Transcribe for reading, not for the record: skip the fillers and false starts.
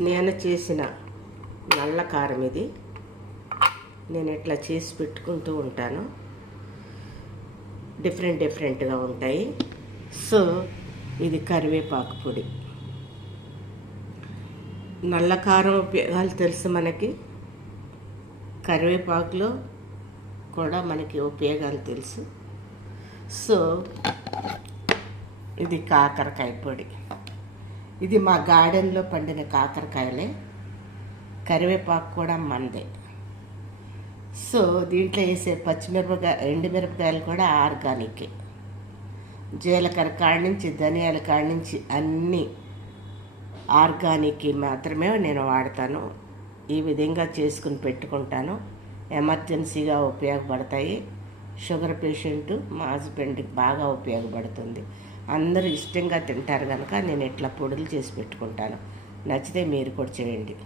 నేను చేసిన నల్ల కారం ఇది. నేను ఇట్లా చేసి పెట్టుకుంటూ ఉంటాను. డిఫరెంట్గా ఉంటాయి. సో ఇది కరివేపాకు పొడి. నల్ల కారం ఉపయోగాలు తెలుసు మనకి. కరివేపాకులో కూడా మనకి ఉపయోగాలు తెలుసు. సో ఇది కాకరకాయ పొడి. ఇది మా గార్డెన్లో పండిన కాకరకాయలే. కరివేపాకు కూడా మందే. సో దీంట్లో వేసే ఎండుమిరపకాయలు కూడా ఆర్గానికే. జీలకర్ర కాడి నుంచి ధనియాల కాడి నుంచి అన్నీ ఆర్గానిక్ మాత్రమే నేను వాడతాను. ఈ విధంగా చేసుకుని పెట్టుకుంటాను. ఎమర్జెన్సీగా ఉపయోగపడతాయి. షుగర్ పేషెంట్ మా హస్బెండ్కి బాగా ఉపయోగపడుతుంది. అందరూ ఇష్టంగా తింటారు కనుక నేను ఇట్లా పొడులు చేసి పెట్టుకుంటాను. నచ్చితే మీరు కూడా చేయండి.